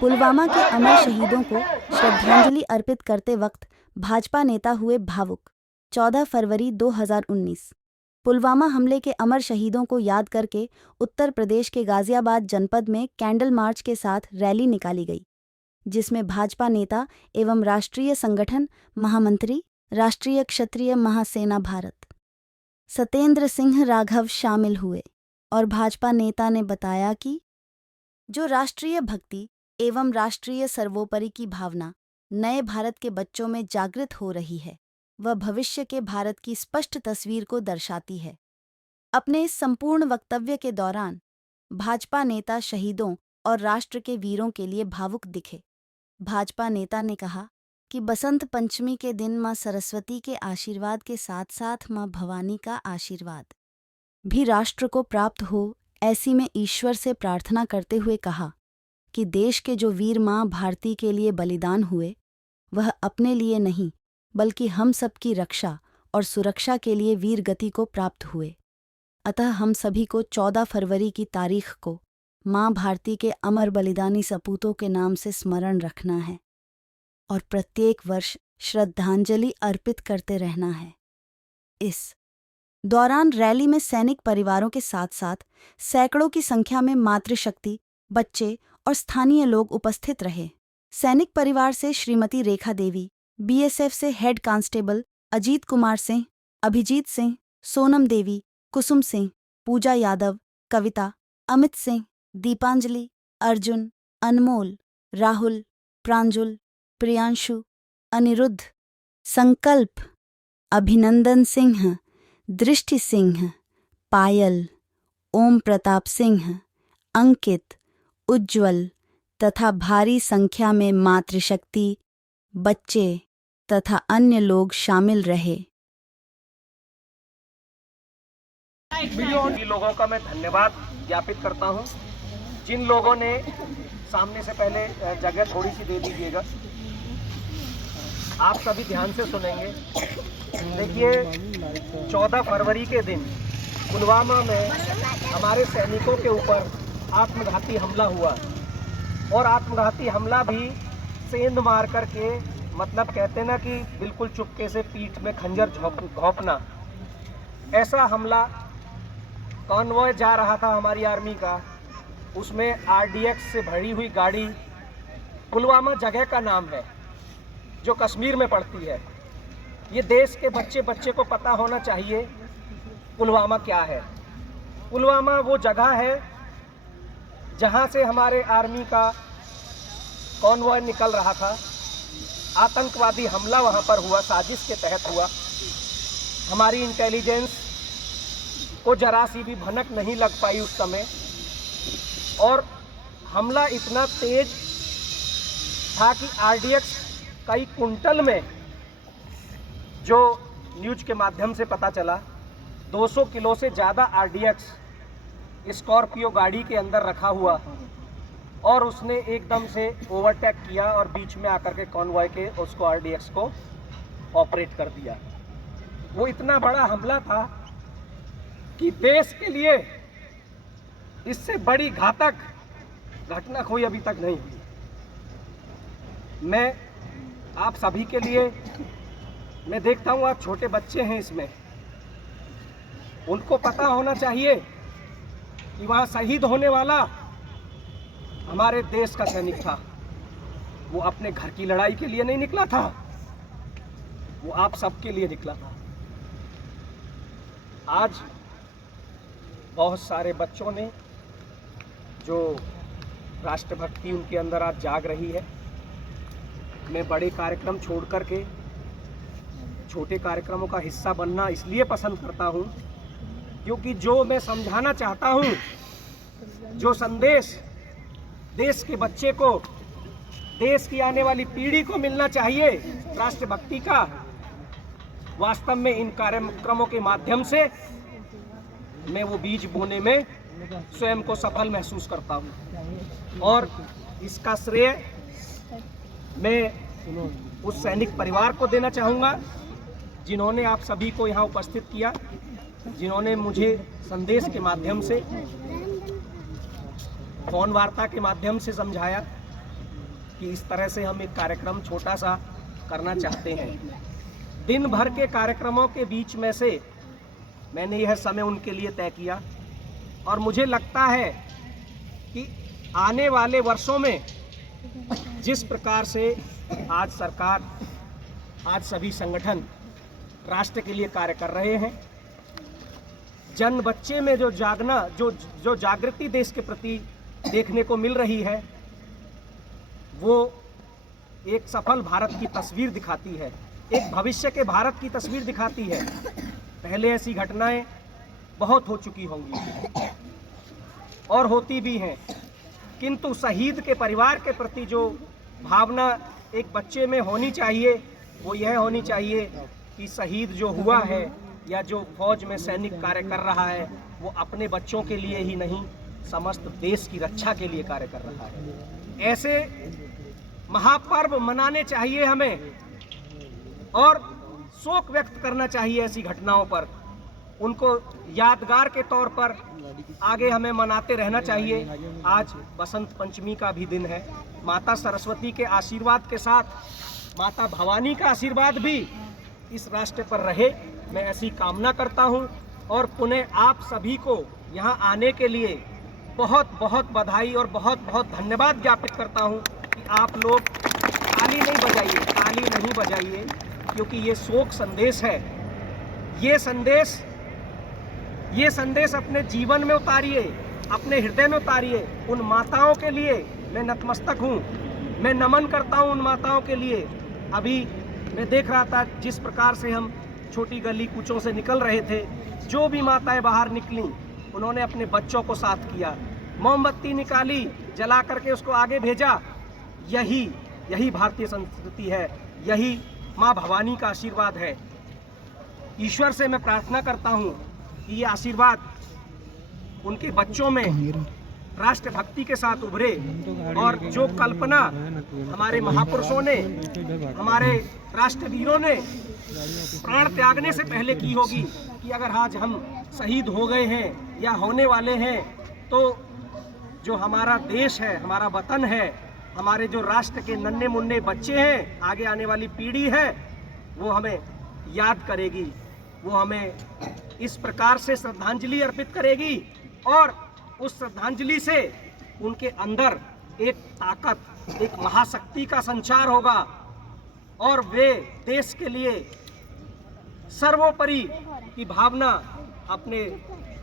पुलवामा के अमर शहीदों को श्रद्धांजलि अर्पित करते वक्त भाजपा नेता हुए भावुक। 14 फरवरी 2019 पुलवामा हमले के अमर शहीदों को याद करके उत्तर प्रदेश के गाजियाबाद जनपद में कैंडल मार्च के साथ रैली निकाली गई, जिसमें भाजपा नेता एवं राष्ट्रीय संगठन महामंत्री राष्ट्रीय क्षत्रिय महासेना भारत सत्येंद्र सिंह राघव शामिल हुए और भाजपा नेता ने बताया कि जो राष्ट्रीय भक्ति एवं राष्ट्रीय सर्वोपरि की भावना नए भारत के बच्चों में जागृत हो रही है, वह भविष्य के भारत की स्पष्ट तस्वीर को दर्शाती है। अपने इस संपूर्ण वक्तव्य के दौरान भाजपा नेता शहीदों और राष्ट्र के वीरों के लिए भावुक दिखे। भाजपा नेता ने कहा कि बसंत पंचमी के दिन मां सरस्वती के आशीर्वाद के साथ साथ मां भवानी का आशीर्वाद भी राष्ट्र को प्राप्त हो, ऐसी में ईश्वर से प्रार्थना करते हुए कहा कि देश के जो वीर मां भारती के लिए बलिदान हुए, वह अपने लिए नहीं बल्कि हम सबकी रक्षा और सुरक्षा के लिए वीर गति को प्राप्त हुए। अतः हम सभी को 14 फरवरी की तारीख को मां भारती के अमर बलिदानी सपूतों के नाम से स्मरण रखना है और प्रत्येक वर्ष श्रद्धांजलि अर्पित करते रहना है। इस दौरान रैली में सैनिक परिवारों के साथ साथ सैकड़ों की संख्या में मातृशक्ति, बच्चे और स्थानीय लोग उपस्थित रहे। सैनिक परिवार से श्रीमती रेखा देवी, बीएसएफ से हेड कांस्टेबल अजीत कुमार सिंह, अभिजीत सिंह, सोनम देवी, कुसुम सिंह, पूजा यादव, कविता, अमित सिंह, दीपांजलि, अर्जुन, अनमोल, राहुल, प्रांजुल, प्रियांशु, अनिरुद्ध, संकल्प, अभिनंदन सिंह, दृष्टि सिंह, पायल, ओम प्रताप सिंह, अंकित, उज्ज्वल तथा भारी संख्या में मातृशक्ति, बच्चे तथा अन्य लोग शामिल रहे। लोगों का मैं धन्यवाद ज्ञापित करता हूं। जिन लोगों ने सामने से पहले जगह थोड़ी सी दे दीजिएगा, आप सभी ध्यान से सुनेंगे। देखिए, 14 फरवरी के दिन पुलवामा में हमारे सैनिकों के ऊपर आत्मघाती हमला हुआ और आत्मघाती हमला भी सेंध मार करके, मतलब कहते ना कि बिल्कुल चुपके से पीठ में खंजर घोंपना, ऐसा हमला। कॉन्वॉय जा रहा था हमारी आर्मी का, उसमें आरडीएक्स से भरी हुई गाड़ी, पुलवामा जगह का नाम है जो कश्मीर में पड़ती है। ये देश के बच्चे को पता होना चाहिए पुलवामा क्या है। पुलवामा वो जगह है जहां से हमारे आर्मी का कॉन्वॉय निकल रहा था। आतंकवादी हमला वहां पर हुआ, साजिश के तहत हुआ। हमारी इंटेलिजेंस को जरा सी भी भनक नहीं लग पाई उस समय, और हमला इतना तेज था कि आरडीएक्स कई कुंटल में, जो न्यूज के माध्यम से पता चला, 200 किलो से ज़्यादा आरडीएक्स स्कॉर्पियो गाड़ी के अंदर रखा हुआ, और उसने एकदम से ओवरटेक किया और बीच में आकर के कॉन्वॉय के उसको आरडीएक्स को ऑपरेट कर दिया। वो इतना बड़ा हमला था कि देश के लिए इससे बड़ी घातक घटना कोई अभी तक नहीं हुई। मैं आप सभी के लिए, मैं देखता हूँ आप छोटे बच्चे हैं इसमें, उनको पता होना चाहिए कि वहाँ शहीद होने वाला हमारे देश का सैनिक था। वो अपने घर की लड़ाई के लिए नहीं निकला था, वो आप सबके लिए निकला था। आज बहुत सारे बच्चों ने, जो राष्ट्रभक्ति उनके अंदर आज जाग रही है। मैं बड़े कार्यक्रम छोड़ करके छोटे कार्यक्रमों का हिस्सा बनना इसलिए पसंद करता हूं, क्योंकि जो मैं समझाना चाहता हूं, जो संदेश देश के बच्चे को, देश की आने वाली पीढ़ी को मिलना चाहिए राष्ट्रभक्ति का, वास्तव में इन कार्यक्रमों के माध्यम से मैं वो बीज बोने में स्वयं को सफल महसूस करता हूं। और इसका श्रेय मैं उस सैनिक परिवार को देना चाहूँगा जिन्होंने आप सभी को यहाँ उपस्थित किया, जिन्होंने मुझे संदेश के माध्यम से फोन वार्ता के माध्यम से समझाया कि इस तरह से हम एक कार्यक्रम छोटा सा करना चाहते हैं। दिन भर के कार्यक्रमों के बीच में से मैंने यह समय उनके लिए तय किया और मुझे लगता है कि आने वाले वर्षों में जिस प्रकार से आज सरकार, आज सभी संगठन राष्ट्र के लिए कार्य कर रहे हैं, जन बच्चे में जो जागृति देश के प्रति देखने को मिल रही है, वो एक सफल भारत की तस्वीर दिखाती है, एक भविष्य के भारत की तस्वीर दिखाती है। पहले ऐसी घटनाएं बहुत हो चुकी होंगी और होती भी हैं, किंतु शहीद के परिवार के प्रति जो भावना एक बच्चे में होनी चाहिए वो यह होनी चाहिए कि शहीद जो हुआ है या जो फौज में सैनिक कार्य कर रहा है वो अपने बच्चों के लिए ही नहीं, समस्त देश की रक्षा के लिए कार्य कर रहा है। ऐसे महापर्व मनाने चाहिए हमें और शोक व्यक्त करना चाहिए ऐसी घटनाओं पर, उनको यादगार के तौर पर आगे हमें मनाते रहना चाहिए। आज बसंत पंचमी का भी दिन है। माता सरस्वती के आशीर्वाद के साथ माता भवानी का आशीर्वाद भी इस राष्ट्र पर रहे, मैं ऐसी कामना करता हूं और पुनः आप सभी को यहां आने के लिए बहुत बहुत बधाई और बहुत बहुत धन्यवाद ज्ञापित करता हूं कि आप लोग ताली नहीं बजाइए, क्योंकि ये शोक संदेश है। ये संदेश अपने जीवन में उतारिए, अपने हृदय में उतारिए। उन माताओं के लिए मैं नतमस्तक हूँ, मैं नमन करता हूँ उन माताओं के लिए। अभी मैं देख रहा था जिस प्रकार से हम छोटी गली कूचों से निकल रहे थे, जो भी माताएं बाहर निकलीं उन्होंने अपने बच्चों को साथ किया, मोमबत्ती निकाली, जला करके उसको आगे भेजा। यही भारतीय संस्कृति है, यही माँ भवानी का आशीर्वाद है। ईश्वर से मैं प्रार्थना करता हूँ कि ये आशीर्वाद उनके बच्चों में राष्ट्रभक्ति के साथ उभरे और जो कल्पना हमारे महापुरुषों ने, हमारे राष्ट्रवीरों ने प्राण त्यागने से पहले की होगी कि अगर आज हम शहीद हो गए हैं या होने वाले हैं तो जो हमारा देश है, हमारा वतन है, हमारे जो राष्ट्र के नन्हे मुन्ने बच्चे हैं, आगे आने वाली पीढ़ी है, वो हमें याद करेगी, वो हमें इस प्रकार से श्रद्धांजलि अर्पित करेगी और उस श्रद्धांजलि से उनके अंदर एक ताकत, एक महाशक्ति का संचार होगा और वे देश के लिए सर्वोपरि की भावना अपने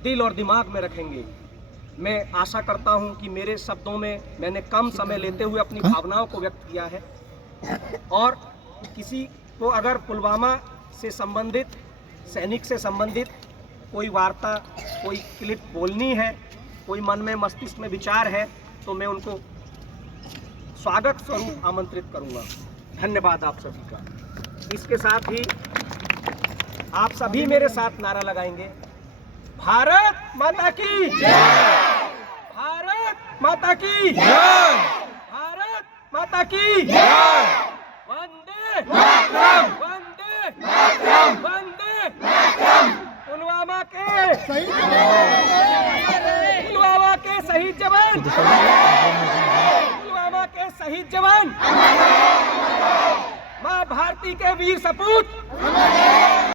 दिल और दिमाग में रखेंगे। मैं आशा करता हूं कि मेरे शब्दों में मैंने कम समय लेते हुए अपनी भावनाओं को व्यक्त किया है और किसी को अगर पुलवामा से संबंधित, सैनिक से संबंधित कोई वार्ता, कोई क्लिप बोलनी है, कोई मन में मस्तिष्क में विचार है तो मैं उनको स्वागत स्वरूप आमंत्रित करूंगा। धन्यवाद आप सभी का। इसके साथ ही आप सभी मेरे साथ नारा लगाएंगे, भारत माता की जय, भारत माता की जय, भारत माता की जय, वंदे मातरम, वंदे मातरम, वंदे मातरम। पुलवामा के शहीद जवान, पुलवामा के शहीद जवान, मां भारती के वीर सपूत।